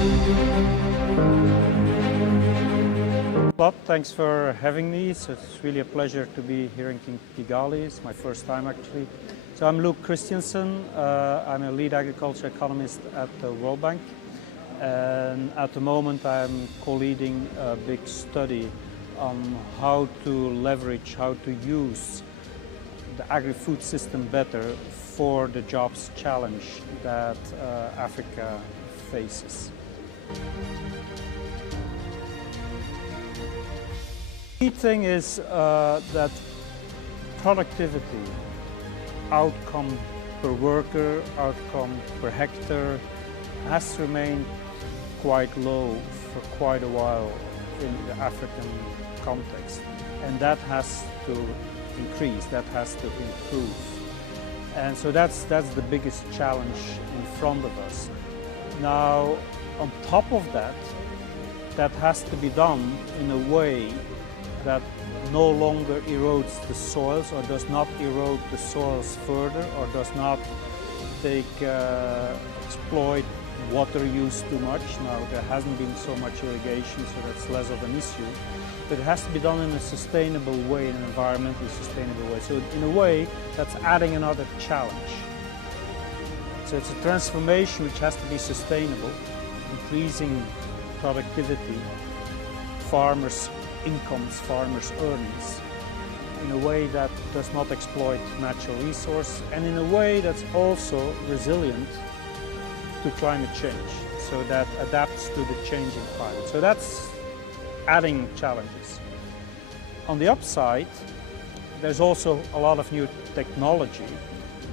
Bob, thanks for having me. So it's really a pleasure to be here in Kigali. It's my first time actually. So I'm Luc Christiaensen. I'm a lead agriculture economist at the World Bank. And at the moment I'm co-leading a big study on how to leverage, how to use the agri-food system better for the jobs challenge that Africa faces. The key thing is that productivity, outcome per worker, outcome per hectare has remained quite low for quite a while in the African context. And that has to increase, that has to improve. And so that's the biggest challenge in front of us. Now, on top of that, that has to be done in a way that no longer erodes the soils or does not erode the soils further or does not exploit water use too much. Now there hasn't been so much irrigation, so that's less of an issue. But it has to be done in a sustainable way, in an environmentally sustainable way. So in a way, that's adding another challenge. So it's a transformation which has to be sustainable, increasing productivity, farmers' incomes, farmers' earnings, in a way that does not exploit natural resource and in a way that's also resilient to climate change, so that adapts to the changing climate. So that's adding challenges. On the upside, there's also a lot of new technology,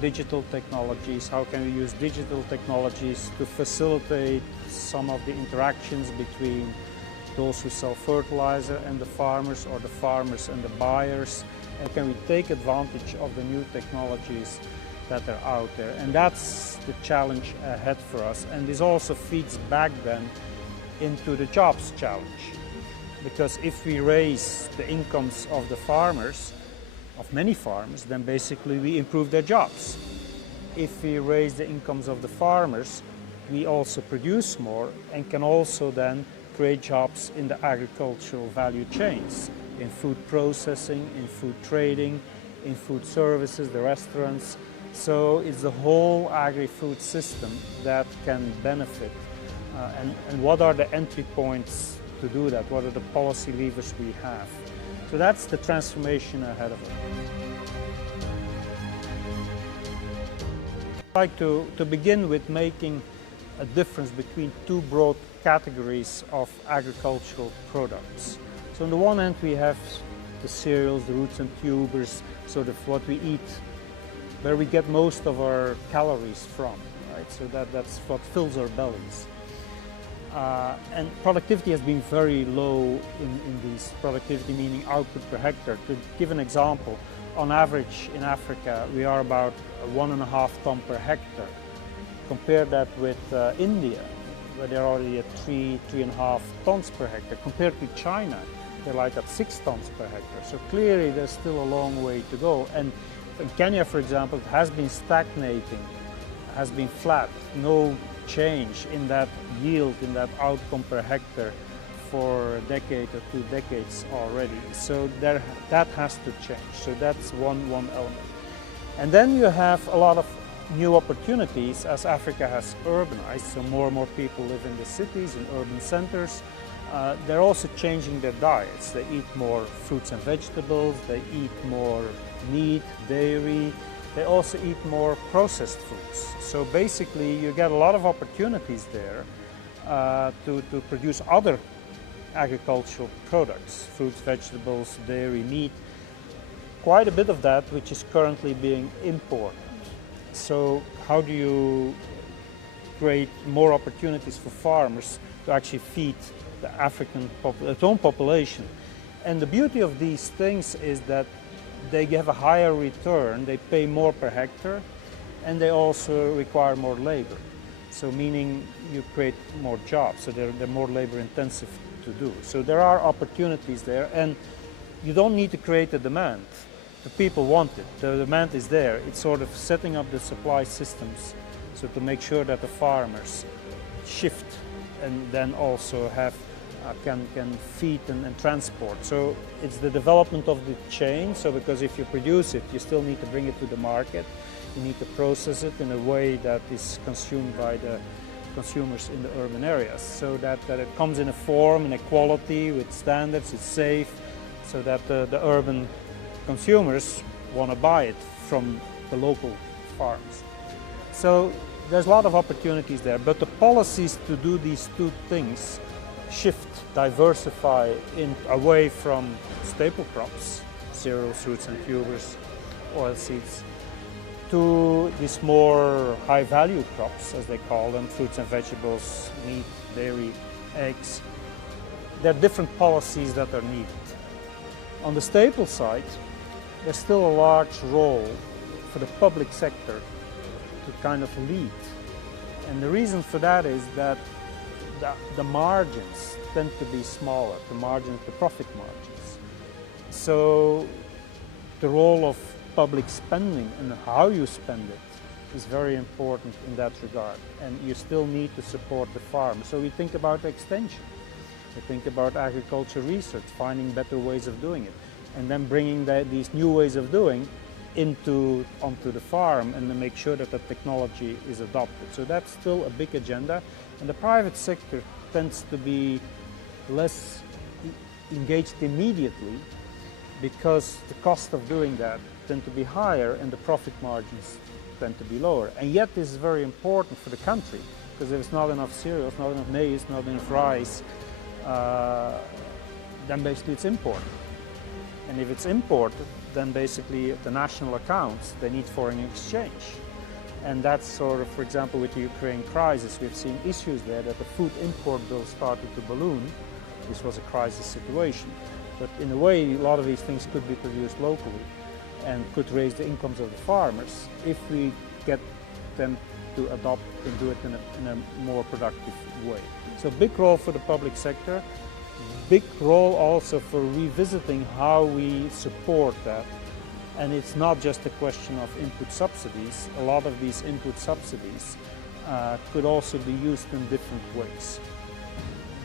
digital technologies. How can we use digital technologies to facilitate some of the interactions between those who sell fertilizer and the farmers, or the farmers and the buyers, and can we take advantage of the new technologies that are out there? And that's the challenge ahead for us. And this also feeds back then into the jobs challenge. Because if we raise the incomes of the farmers, of many farmers, then basically we improve their jobs. If we raise the incomes of the farmers, we also produce more and can also then create jobs in the agricultural value chains, in food processing, in food trading, in food services, the restaurants. So it's the whole agri-food system that can benefit. And what are the entry points to do that? What are the policy levers we have? So that's the transformation ahead of us. I'd like to begin with making a difference between two broad categories of agricultural products. So on the one hand we have the cereals, the roots and tubers, sort of what we eat, where we get most of our calories from, right? So that's what fills our bellies. And productivity has been very low in these. Productivity meaning output per hectare. To give an example, on average in Africa we are about 1.5 ton per hectare. Compare that with India, where they're already at 3.5 tons per hectare. Compared to China, they're like at 6 tons per hectare. So clearly there's still a long way to go. And in Kenya, for example, it has been stagnating, has been flat, no change in that yield, in that outcome per hectare for a decade or 2 decades already. So that has to change. So that's one element. And then you have a lot of new opportunities as Africa has urbanized, so more and more people live in the cities, in urban centers. They're also changing their diets. They eat more fruits and vegetables, they eat more meat, dairy, they also eat more processed foods. So basically you get a lot of opportunities there to produce other agricultural products, fruits, vegetables, dairy, meat. Quite a bit of that which is currently being imported. So how do you create more opportunities for farmers to actually feed the African own population? And the beauty of these things is that they have a higher return, they pay more per hectare, and they also require more labor. So meaning you create more jobs, so they're more labor intensive to do. So there are opportunities there, and you don't need to create a demand. The people want it, the demand is there. It's sort of setting up the supply systems so to make sure that the farmers shift and then also have can feed and transport. So it's the development of the chain. So because if you produce it, you still need to bring it to the market. You need to process it in a way that is consumed by the consumers in the urban areas, so that it comes in a form, in a quality, with standards, it's safe, so that the urban consumers want to buy it from the local farms. So there's a lot of opportunities there, but the policies to do these two things, shift, diversify away from staple crops, cereals, fruits and tubers, oilseeds, to these more high-value crops, as they call them, fruits and vegetables, meat, dairy, eggs. There are different policies that are needed. On the staple side, there's still a large role for the public sector to kind of lead. And the reason for that is that the margins tend to be smaller, the profit margins. So the role of public spending and how you spend it is very important in that regard. And you still need to support the farm. So we think about extension. We think about agriculture research, finding better ways of doing it, and then bringing these new ways of doing onto the farm and to make sure that the technology is adopted. So that's still a big agenda. And the private sector tends to be less engaged immediately because the cost of doing that tend to be higher and the profit margins tend to be lower. And yet this is very important for the country, because if there's not enough cereals, not enough maize, not enough rice, then basically it's imported. And if it's imported, then basically the national accounts, they need foreign exchange. And that's sort of, for example, with the Ukraine crisis, we've seen issues there that the food import bill started to balloon. This was a crisis situation. But in a way, a lot of these things could be produced locally and could raise the incomes of the farmers if we get them to adopt and do it in a more productive way. So big role for the public sector, big role also for revisiting how we support that. And it's not just a question of input subsidies. A lot of these input subsidies could also be used in different ways.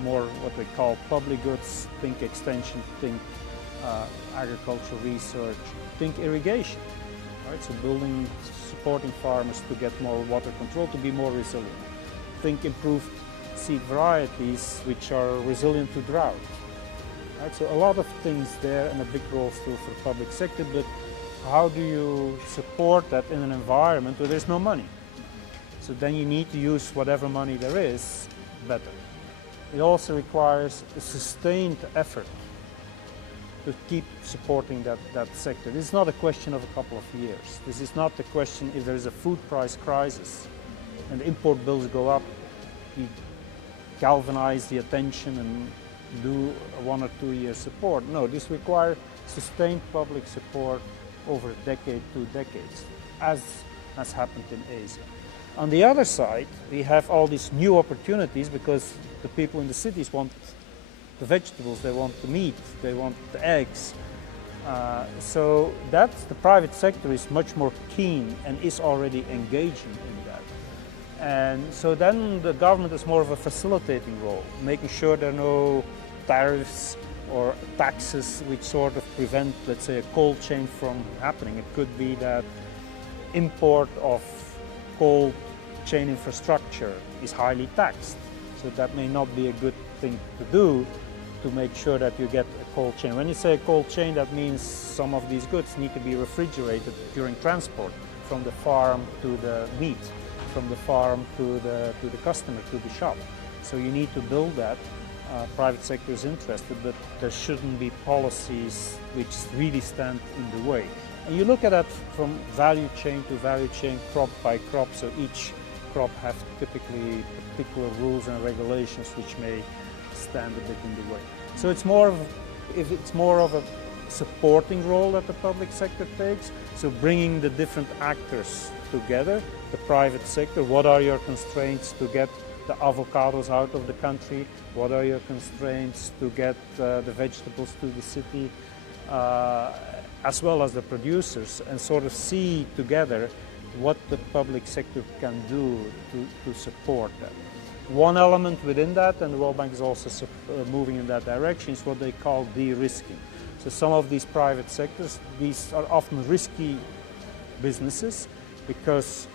More what we call public goods, think extension, think agricultural research, think irrigation. Right? So supporting farmers to get more water control, to be more resilient. Think improved seed varieties which are resilient to drought. Right? So a lot of things there, and a big role still for the public sector, but how do you support that in an environment where there's no money? So then you need to use whatever money there is better. It also requires a sustained effort to keep supporting that sector. This is not a question of a couple of years. This is not the question if there is a food price crisis and the import bills go up, we galvanize the attention and do a 1 or 2 year support. No, this requires sustained public support over a decade, 2 decades, as has happened in Asia. On the other side, we have all these new opportunities because the people in the cities want the vegetables, they want the meat, they want the eggs. So the private sector is much more keen and is already engaging in that. And so then the government has more of a facilitating role, making sure there are no tariffs or taxes which sort of prevent, let's say, a cold chain from happening. It could be that import of cold chain infrastructure is highly taxed. So that may not be a good thing to do to make sure that you get a cold chain. When you say a cold chain, that means some of these goods need to be refrigerated during transport from the farm to the meat, from the farm to the customer, to the shop. So you need to build that. Private sector is interested, but there shouldn't be policies which really stand in the way. And you look at that from value chain to value chain, crop by crop, so each crop have typically particular rules and regulations which may stand a bit in the way. So it's more of a supporting role that the public sector takes, so bringing the different actors together, the private sector, what are your constraints to get the avocados out of the country, what are your constraints to get the vegetables to the city, as well as the producers, and sort of see together what the public sector can do to support that. One element within that, and the World Bank is also moving in that direction, is what they call de-risking. So some of these private sectors, these are often risky businesses because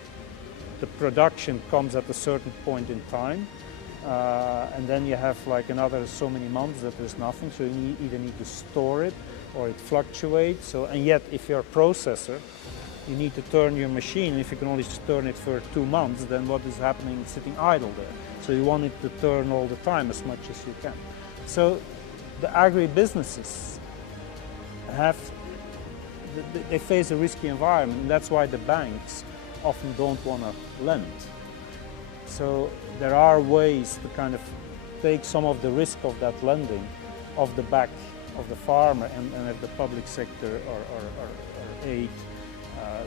the production comes at a certain point in time, and then you have like another so many months that there's nothing, so you either need to store it or it fluctuates. So, and yet if you're a processor, you need to turn your machine. If you can only turn it for 2 months, then what is happening sitting idle there? So you want it to turn all the time as much as you can. So the agri-businesses they face a risky environment, and that's why the banks often don't want to lend. So there are ways to kind of take some of the risk of that lending off the back of the farmer, and if the public sector or aid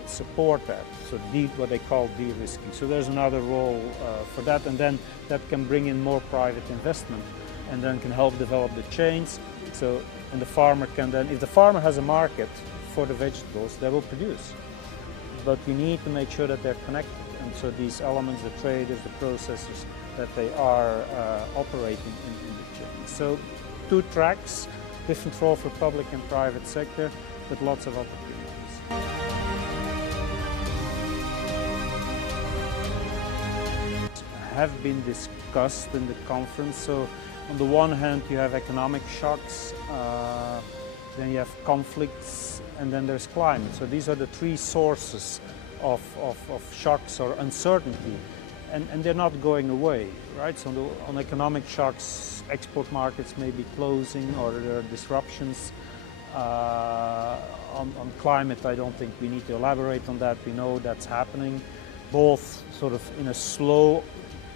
support that, so what they call de-risking. So there's another role for that, and then that can bring in more private investment and then can help develop the chains. So, and the farmer can then, if the farmer has a market for the vegetables, they will produce. But we need to make sure that they're connected, and so these elements, the traders, the processors, that they are operating in the chain. So 2 tracks, different role for public and private sector, but lots of opportunities. Have been discussed in the conference. So on the one hand you have economic shocks, then you have conflicts, and then there's climate. So these are the 3 sources of shocks or uncertainty, and they're not going away, right? So on economic shocks, export markets may be closing or there are disruptions. On climate, I don't think we need to elaborate on that. We know that's happening, both sort of in a slow,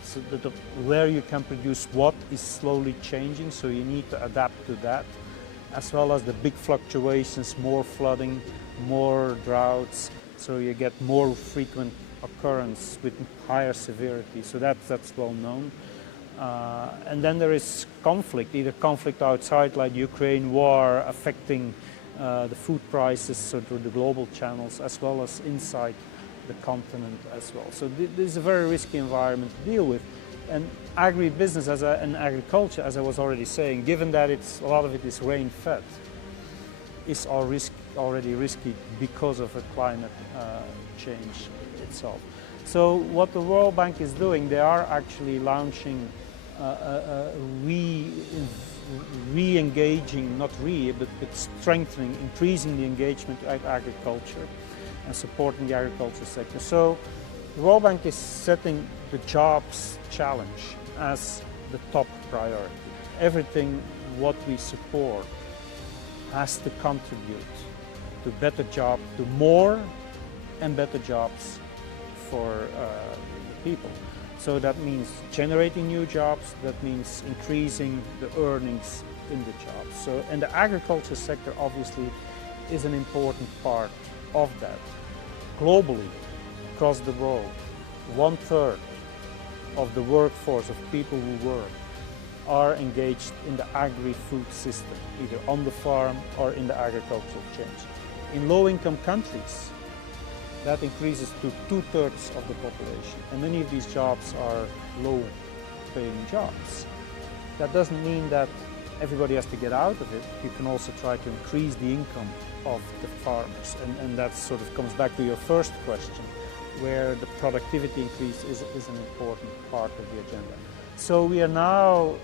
so that where you can produce what is slowly changing, so you need to adapt to that, as well as the big fluctuations, more flooding, more droughts, so you get more frequent occurrence with higher severity, so that's well known. And then there is conflict, either conflict outside like Ukraine war affecting the food prices, so through the global channels, as well as inside the continent as well. So this is a very risky environment to deal with. And agribusiness and agriculture, as I was already saying, given that a lot of it is rain-fed, is already risky because of the climate change itself. So what the World Bank is doing, they are actually launching re-engaging, not but strengthening, increasing the engagement with agriculture and supporting the agriculture sector. So the World Bank is setting the jobs challenge as the top priority. Everything what we support has to contribute to better jobs, to more and better jobs for the people. So that means generating new jobs, that means increasing the earnings in the jobs. So, and the agriculture sector obviously is an important part of that. Globally, across the world, 1/3 of the workforce of people who work are engaged in the agri-food system, either on the farm or in the agricultural chain. In low-income countries, that increases to 2/3 of the population, and many of these jobs are low-paying jobs. That doesn't mean that everybody has to get out of it. You can also try to increase the income of the farmers, and that sort of comes back to your first question, where the productivity increase is an important part of the agenda. So we are now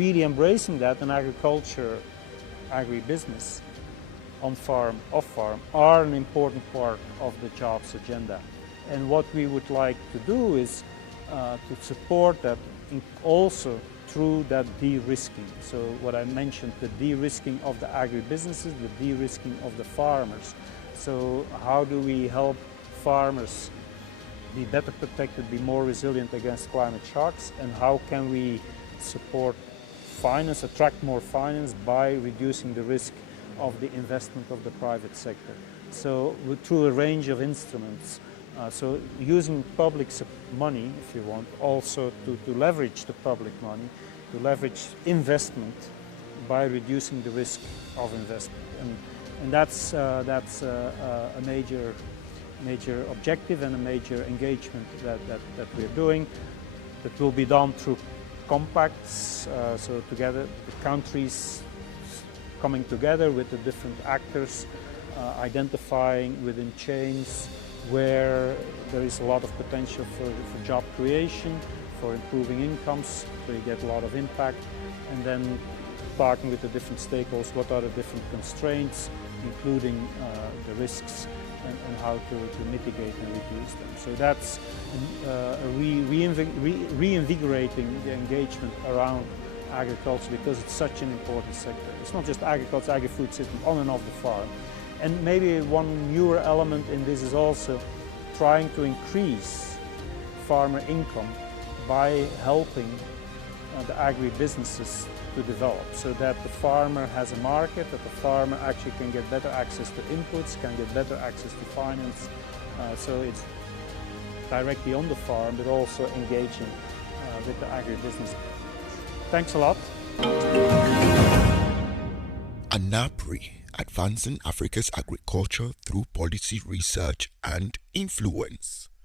really embracing that, and agriculture, agribusiness, on-farm, off-farm, are an important part of the jobs agenda. And what we would like to do is to support that also through that de-risking. So what I mentioned, the de-risking of the agribusinesses, the de-risking of the farmers. So how do we help farmers be better protected, be more resilient against climate shocks, and how can we support finance, attract more finance by reducing the risk of the investment of the private sector. So through a range of instruments, so using public money, if you want, also to leverage the public money, to leverage investment by reducing the risk of investment. And that's a major objective and a major engagement that we're doing. That will be done through compacts, so together the countries coming together with the different actors, identifying within chains where there is a lot of potential for job creation, for improving incomes, where you get a lot of impact, and then talking with the different stakeholders, what are the different constraints, including the risks, and how to mitigate and reduce them. So that's reinvigorating the engagement around agriculture, because it's such an important sector. It's not just agriculture, agri-food sitting on and off the farm. And maybe one newer element in this is also trying to increase farmer income by helping the agri-businesses to develop, so that the farmer has a market, that the farmer actually can get better access to inputs, can get better access to finance. So it's directly on the farm, but also engaging with the agribusiness. Thanks a lot. ANAPRI, advancing Africa's agriculture through policy research and influence.